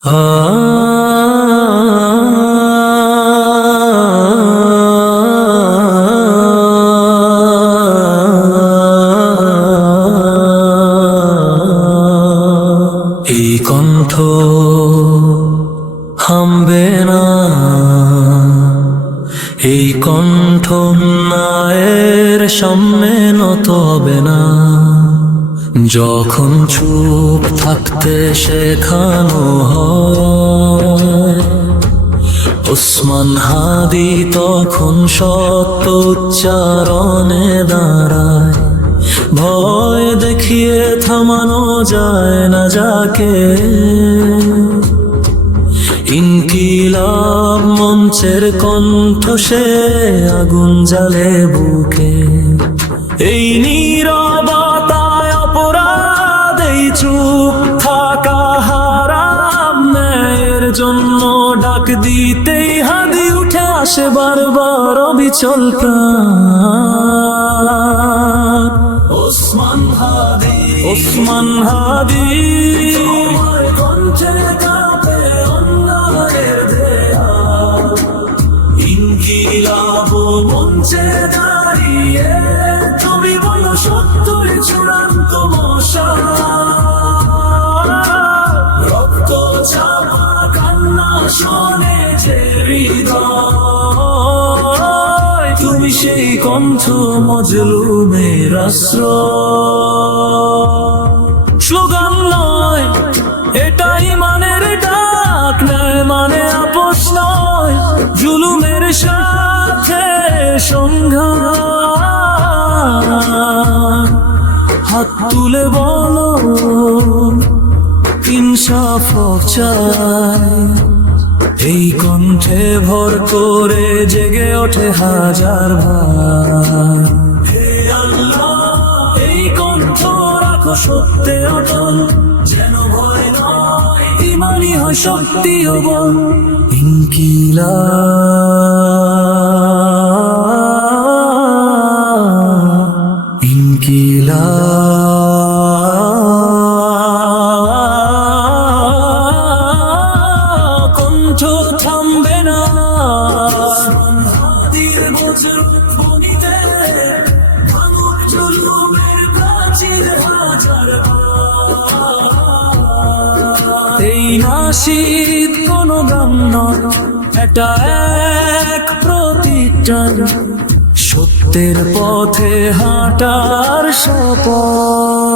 এই কণ্ঠ থামবে না, এই কণ্ঠ মায়ের সামনে নত হবে না। যখন চুপ থাকতে শেখানো হয়, ওসমান হাদি তখন সত্য উচ্চারণে দাঁড়ায়। ভয় দেখিয়ে থামানো যায় না যাকে, ইনকিলাব মঞ্চের কণ্ঠ সে আগুন জ্বালে বুকে। এই নীরবতায় অপরাধ, এই চুপ থাকা হারাম। ন্যায়ের জন্য ডাক দিতেই হাদি উঠে আসে বারবার অবিচল প্রাণ। ওসমান হাদি, ওসমান হাদি, তোমার কণ্ঠে কাঁপে অন্যায়ের দেয়াল। ইনকিলাব মঞ্চে দাঁড়িয়ে তুমি বলো সত্যই চূড়ান্ত মশাল। রক্ত চাপা কান্না শোনে যে হৃদয়, তুমি সেই কণ্ঠ মজলুমের আশ্রয়। স্লোগান নয় এটাই মানের ডাক, ন্যায় মানে আপোষ নয়, জুলুমের সাথে সংঘাত। হাত তুলে বলো ইনসাফ চাই, এই কণ্ঠে ভর করে জেগে ওঠে হাজার ভার। হে আল্লাহ, এই কণ্ঠ রাখো সত্যে অটল, যেন ভয় নয় ইমানি হয় শক্তি ও বল। ইনকিলাব, ইনকিলাব, কণ্ঠ থামবে না। হাদির বনিতে ভাঙুক জুলুমের প্রাচীর হাজার বার। এই নাশিদ কোনো গান নয়, এটা এক প্রতিজ্ঞা, সত্যের পথে হাঁটার শপথ।